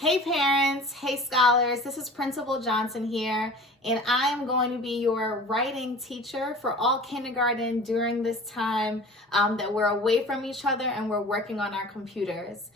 Hey parents, hey scholars, this is Principal Johnson here, and I am going to be your writing teacher for all kindergarten during this time that we're away from each other and we're working on our computers.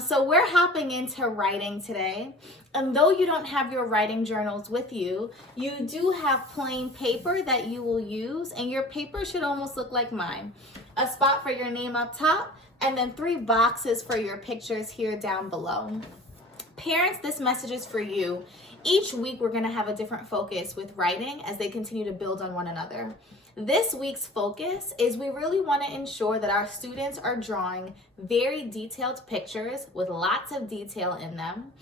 So we're hopping into writing today, and though you don't have your writing journals with you, you do have plain paper that you will use, and your paper should almost look like mine. A spot for your name up top, and then 3 boxes for your pictures here down below. Parents, this message is for you. Each week we're going to have a different focus with writing as they continue to build on one another. This week's focus is we really want to ensure that our students are drawing very detailed pictures with lots of detail in them.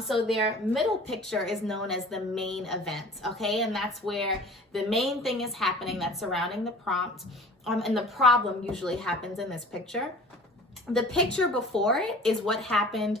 So their middle picture is known as the main event, okay? And that's where the main thing is happening that's surrounding the prompt, and the problem usually happens in this picture. The picture before it is what happened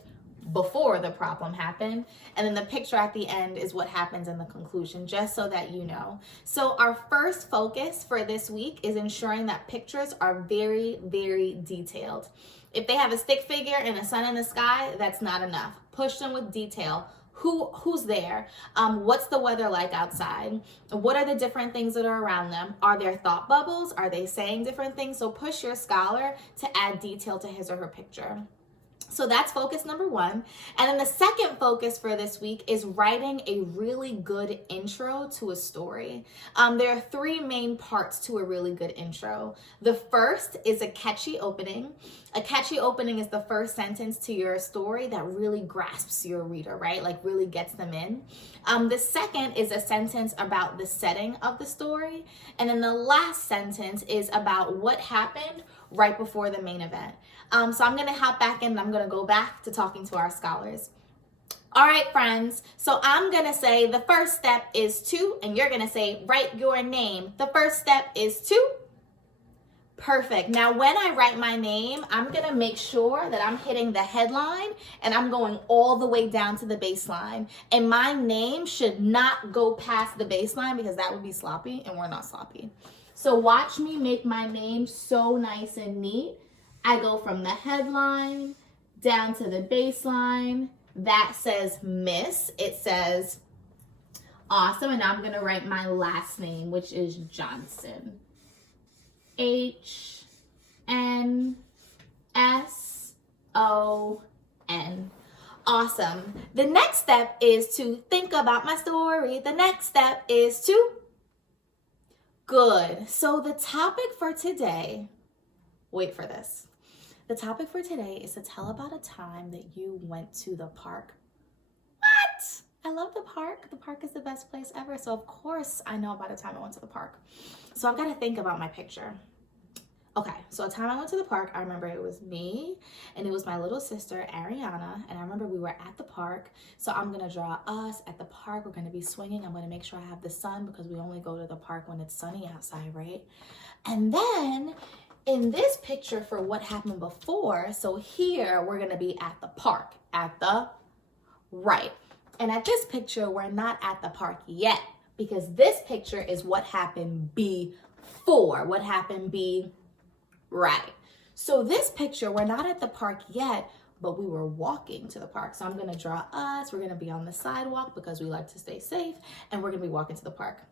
before the problem happened, and then the picture at the end is what happens in the conclusion, just so that you know. So our first focus for this week is ensuring that pictures are very, very detailed. If they have a stick figure and a sun in the sky, that's not enough. Push them with detail. Who's there? What's the weather like outside? What are the different things that are around them? Are there thought bubbles? Are they saying different things? So push your scholar to add detail to his or her picture. So that's focus number 1. And then the second focus for this week is writing a really good intro to a story. There are 3 main parts to a really good intro. The first is a catchy opening. A catchy opening is the first sentence to your story that really grasps your reader, right? Like really gets them in. The second is a sentence about the setting of the story. And then the last sentence is about what happened right before the main event. So I'm going to hop back in and I'm going to go back to talking to our scholars. All right, friends. So I'm going to say the first step is to, and you're going to say, write your name. The first step is to. Perfect. Now, when I write my name, I'm going to make sure that I'm hitting the headline and I'm going all the way down to the baseline. And my name should not go past the baseline because that would be sloppy, and we're not sloppy. So watch me make my name so nice and neat. I go from the headline down to the baseline. That says Miss. It says awesome. And now I'm going to write my last name, which is Johnson. H-N-S-O-N. Awesome. The next step is to think about my story. The next step is to. Good. So the topic for today, wait for this. The topic for today is to tell about a time that you went to the park. What? I love the park. The park is the best place ever. So of course I know about a time I went to the park. So I've got to think about my picture. Okay, so a time I went to the park, I remember it was me and it was my little sister, Ariana, and I remember we were at the park. So I'm going to draw us at the park. We're going to be swinging. I'm going to make sure I have the sun because we only go to the park when it's sunny outside, right? And then in this picture for what happened before, so here we're going to be at the park, at the right. And at this picture, we're not at the park yet because this picture is what happened before, what happened right. So this picture, we're not at the park yet, but we were walking to the park. So I'm going to draw us. We're going to be on the sidewalk because we like to stay safe, and we're going to be walking to the park.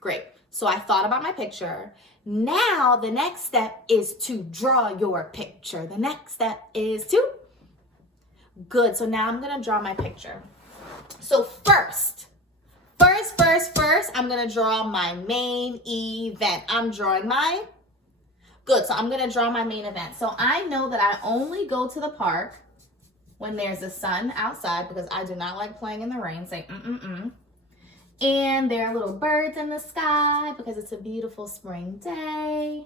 Great. So I thought about my picture. Now the next step is to draw your picture. The next step is to. Good. So now I'm going to draw my picture. So first, I'm going to draw my main event. I'm drawing my. Good, so I'm going to draw my main event. So I know that I only go to the park when there's a sun outside because I do not like playing in the rain. Say And there are little birds in the sky because it's a beautiful spring day.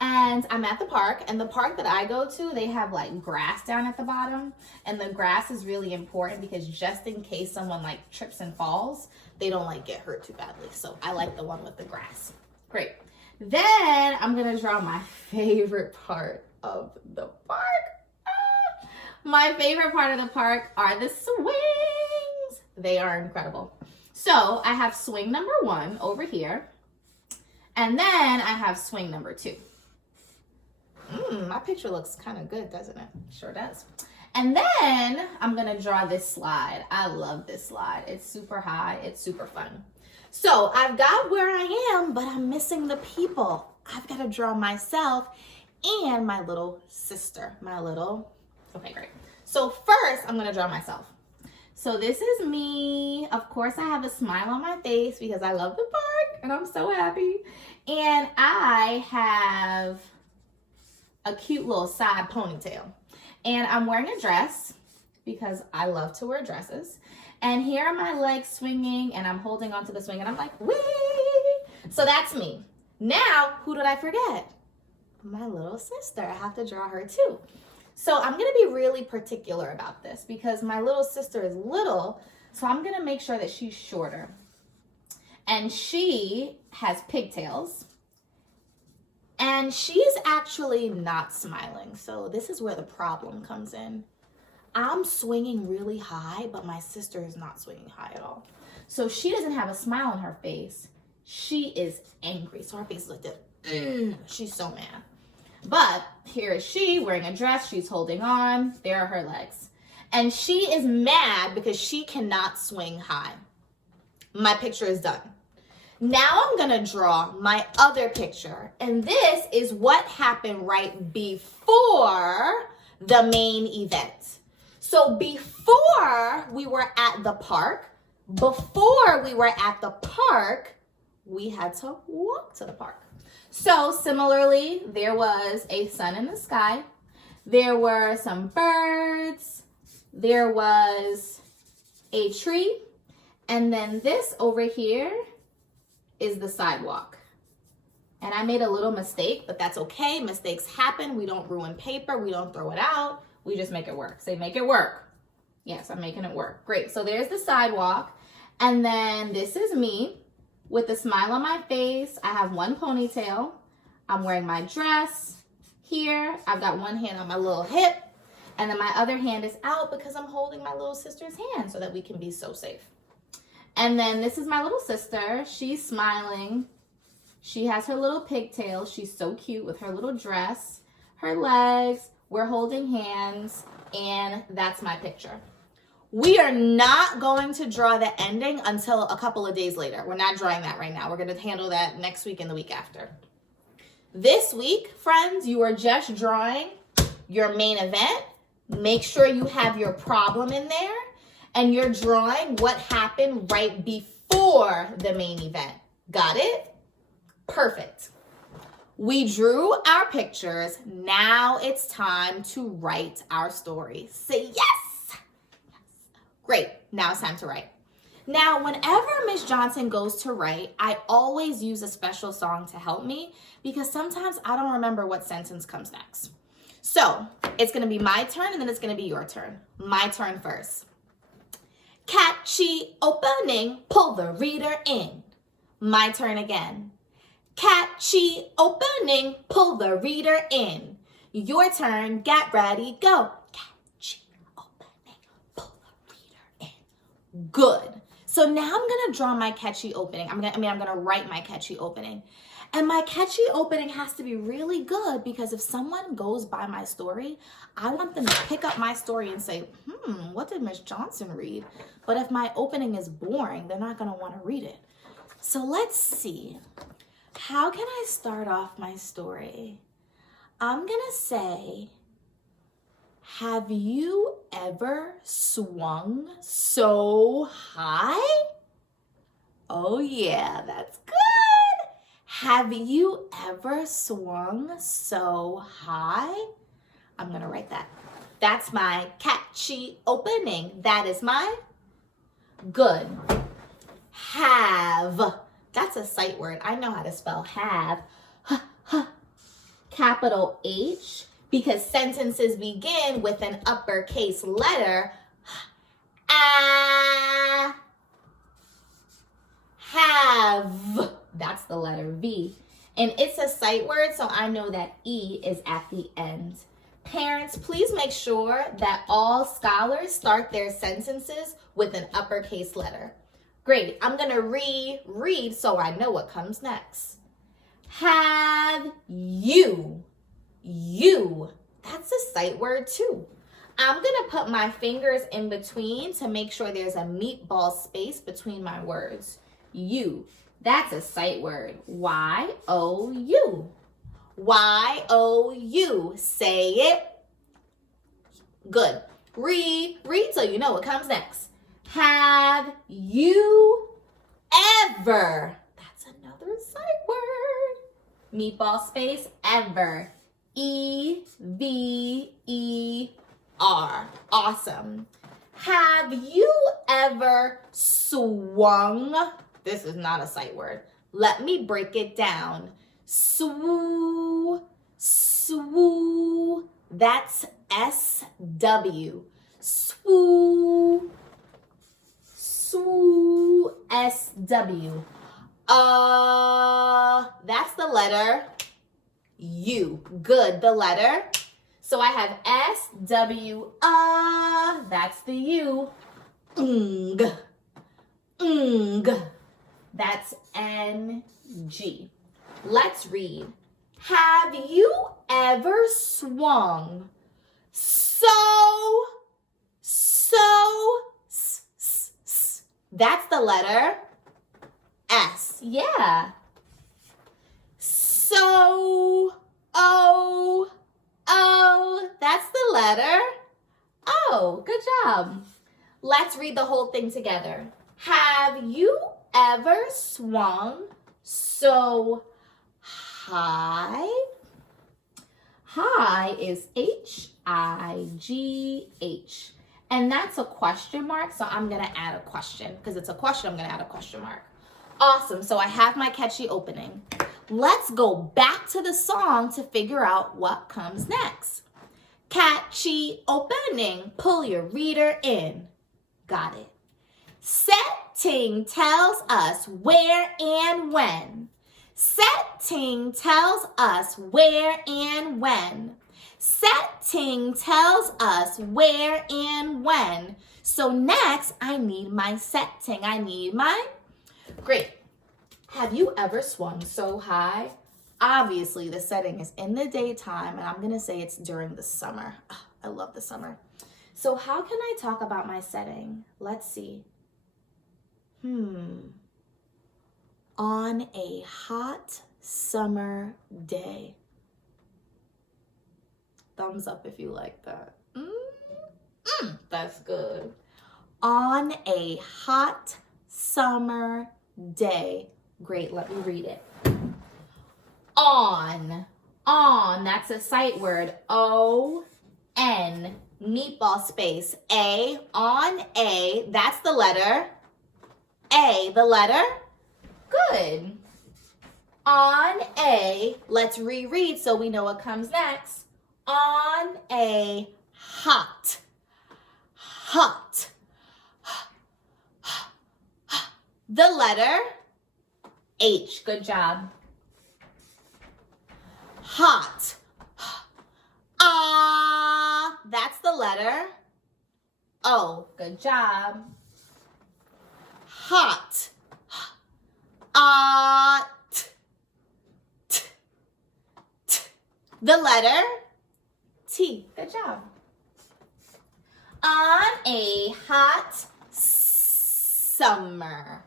And I'm at the park, and the park that I go to, they have like grass down at the bottom. And the grass is really important because just in case someone like trips and falls, they don't like get hurt too badly. So I like the one with the grass. Great. Then I'm going to draw my favorite part of the park. My favorite part of the park are the swings. They are incredible. So I have swing number 1 over here. And then I have swing number 2. My picture looks kind of good, doesn't it? Sure does. And then I'm gonna draw this slide. I love this slide. It's super high, it's super fun. So I've got where I am, but I'm missing the people. I've gotta draw myself and my little sister, okay, great. So first I'm gonna draw myself. So this is me. Of course I have a smile on my face because I love the park and I'm so happy. And I have a cute little side ponytail. And I'm wearing a dress because I love to wear dresses. And here are my legs swinging and I'm holding onto the swing and I'm like, wee! So that's me. Now, who did I forget? My little sister. I have to draw her too. So I'm gonna be really particular about this because my little sister is little, so I'm gonna make sure that she's shorter. And she has pigtails. And she's actually not smiling. So this is where the problem comes in. I'm swinging really high, but my sister is not swinging high at all. So she doesn't have a smile on her face. She is angry. So her face is like this. She's so mad. But here is she wearing a dress. She's holding on. There are her legs. And she is mad because she cannot swing high. My picture is done. Now I'm gonna draw my other picture. And this is what happened right before the main event. So before we were at the park, we had to walk to the park. So similarly, there was a sun in the sky. There were some birds. There was a tree. And then this over here is the sidewalk. And I made a little mistake, but that's okay. Mistakes happen. We don't ruin paper. We don't throw it out. We just make it work. Say, make it work. Yes, I'm making it work. Great. So there's the sidewalk. And then this is me with a smile on my face. I have one ponytail. I'm wearing my dress here. I've got one hand on my little hip. And then my other hand is out because I'm holding my little sister's hand so that we can be so safe. And then this is my little sister. She's smiling. She has her little pigtail. She's so cute with her little dress, her legs. We're holding hands, and that's my picture. We are not going to draw the ending until a couple of days later. We're not drawing that right now. We're going to handle that next week and the week after. This week, friends, you are just drawing your main event. Make sure you have your problem in there. And you're drawing what happened right before the main event. Got it? Perfect. We drew our pictures. Now it's time to write our story. Say yes. Great. Now it's time to write. Now, whenever Miss Johnson goes to write, I always use a special song to help me because sometimes I don't remember what sentence comes next. So it's going to be my turn and then it's going to be your turn. My turn first. Catchy opening, pull the reader in. My turn again. Catchy opening, pull the reader in. Your turn, get ready, go. Catchy opening, pull the reader in. Good. So now I'm gonna draw my catchy opening. I'm gonna write my catchy opening. And my catchy opening has to be really good because if someone goes by my story, I want them to pick up my story and say, what did Miss Johnson read? But if my opening is boring, they're not gonna wanna read it. So let's see. How can I start off my story? I'm gonna say, have you ever swung so high? Oh yeah, that's good. Have you ever swung so high? I'm going to write that. That's my catchy opening. That is my good. Have. That's a sight word. I know how to spell have. Capital H, because sentences begin with an uppercase letter. Have. That's the letter V. And it's a sight word, so I know that E is at the end. Parents, please make sure that all scholars start their sentences with an uppercase letter. Great. I'm going to read so I know what comes next. Have you. You. That's a sight word too. I'm gonna put my fingers in between to make sure there's a meatball space between my words. You, that's a sight word. Y-O-U. Y-O-U. Say it. Good. Read so you know what comes next. Have you ever? That's another sight word. Meatball space, ever. E-V-E-R. Awesome. Have you ever swung? This is not a sight word. Let me break it down. Swoo, swoo. That's S-W. Swoo, swoo, S-W. That's the letter U. Good, the letter. So I have S-W, that's the U. Ng, ng, that's N-G. Let's read. Have you ever swung that's the letter S. Yeah. That's the letter O. Good job. Let's read the whole thing together. Have you ever swung so high? High is H-I-G-H. And that's a question mark, so I'm going to add a question. Because it's a question, I'm going to add a question mark. Awesome, so I have my catchy opening. Let's go back to the song to figure out what comes next. Catchy opening. Pull your reader in. Got it. Setting tells us where and when. Setting tells us where and when. Setting tells us where and when. So next, I need my setting. I need my... Great. Have you ever swung so high? Obviously, the setting is in the daytime, and I'm going to say it's during the summer. Oh, I love the summer. So how can I talk about my setting? Let's see. On a hot summer day. Thumbs up if you like that. That's good. On a hot summer day. Great, let me read it. On, that's a sight word. O-N, meatball space. A, on A, that's the letter. A, the letter. Good. On A, let's reread so we know what comes next. On a hot. The letter H. Good job. Hot. That's the letter O. Good job. Hot. The letter T. Good job. On a hot summer.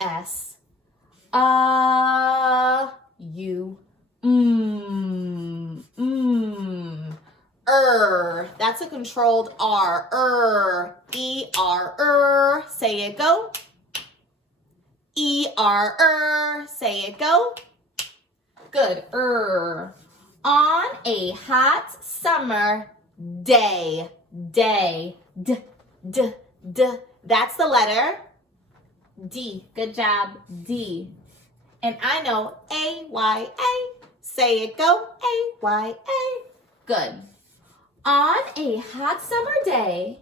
S. U. That's a controlled R. E-R. Say it, go. E-R. Say it, go. Good. On a hot summer day. D. That's the letter D. Good job. D. And I know A-Y-A. Say it, go. A-Y-A. Good. On a hot summer day.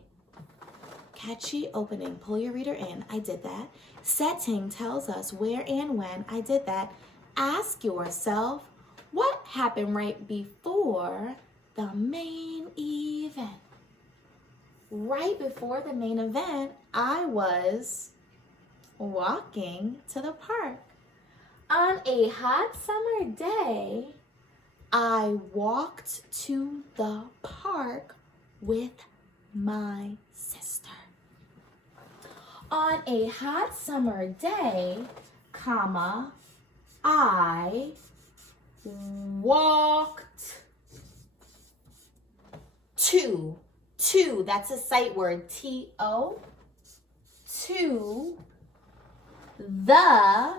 Catchy opening. Pull your reader in. I did that. Setting tells us where and when. I did that. Ask yourself, what happened right before the main event? Right before the main event, I was walking to the park. On a hot summer day, I walked to the park with my sister. On a hot summer day, comma, I walked to, that's a sight word, T-O, to the,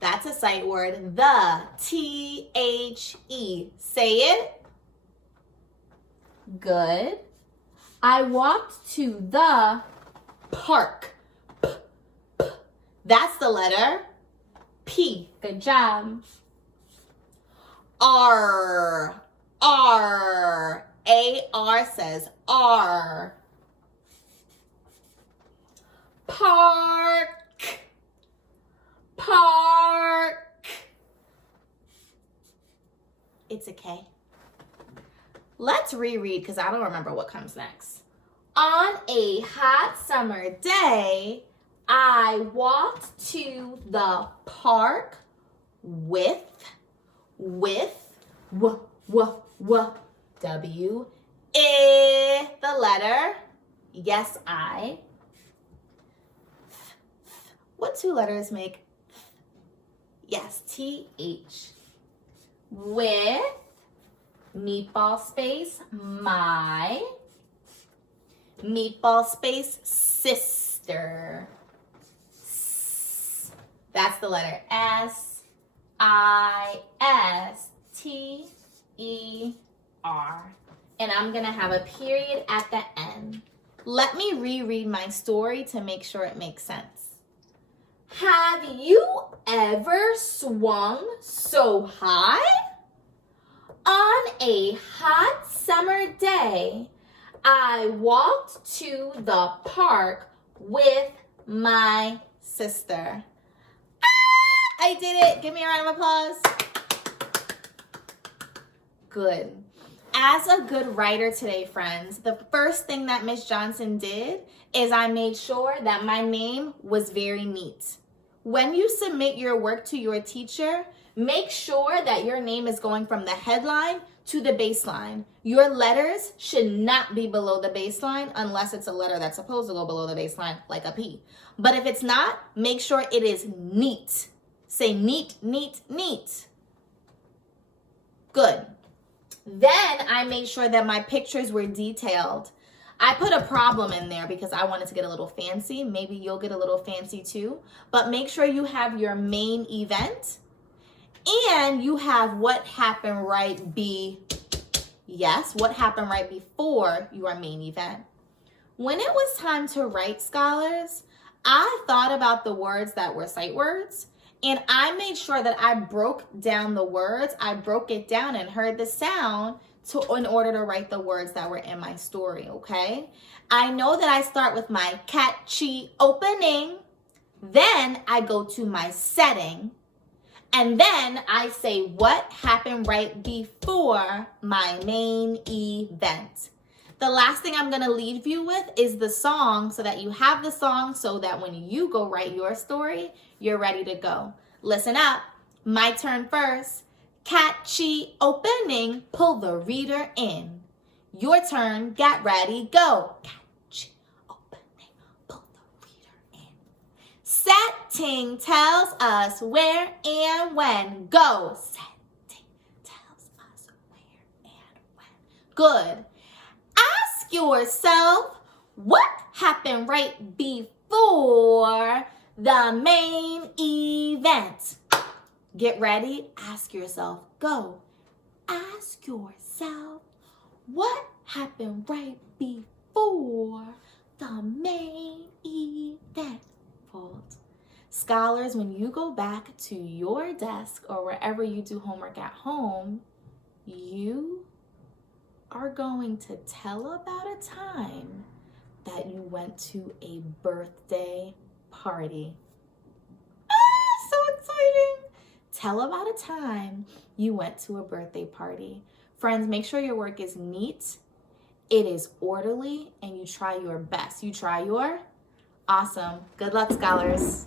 that's a sight word, the, T-H-E. Say it. Good. I walked to the park. That's the letter P. Good job. R. R. A-R says R. Park. Park. It's a K. Let's reread because I don't remember what comes next. On a hot summer day, I walked to the park with W, the letter, yes, I. What two letters make? Yes, T-H. With meatball space, my, meatball space, sister. That's the letter S, I, S, T, E, R. And I'm gonna have a period at the end. Let me reread my story to make sure it makes sense. Have you ever swung so high? On a hot summer day, I walked to the park with my sister. I did it. Give me a round of applause. Good. As a good writer today, friends, the first thing that Miss Johnson did is I made sure that my name was very neat. When you submit your work to your teacher, make sure that your name is going from the headline to the baseline. Your letters should not be below the baseline unless it's a letter that's supposed to go below the baseline, like a P. But if it's not, make sure it is neat. Say neat, neat, neat. Good. Then I made sure that my pictures were detailed. I put a problem in there because I wanted to get a little fancy. Maybe you'll get a little fancy too. But make sure you have your main event and you have what happened right what happened right before your main event. When it was time to write, scholars, I thought about the words that were sight words. And I made sure that I broke down the words. I broke it down and heard the sound in order to write the words that were in my story, okay? I know that I start with my catchy opening. Then I go to my setting. And then I say what happened right before my main event. The last thing I'm going to leave you with is the song so that you have the song so that when you go write your story, you're ready to go. Listen up. My turn first. Catchy opening, pull the reader in. Your turn, get ready, go. Catchy opening, pull the reader in. Setting tells us where and when. Go. Setting tells us where and when. Good. Ask yourself, what happened right before the main event? Get ready, ask yourself, go. Ask yourself, what happened right before the main event? Fold. Scholars, when you go back to your desk or wherever you do homework at home, you are going to tell about a time that you went to a birthday party. So exciting. Tell about a time you went to a birthday party. Friends, make sure your work is neat, it is orderly, and you try your best. You try your awesome. Good luck, scholars.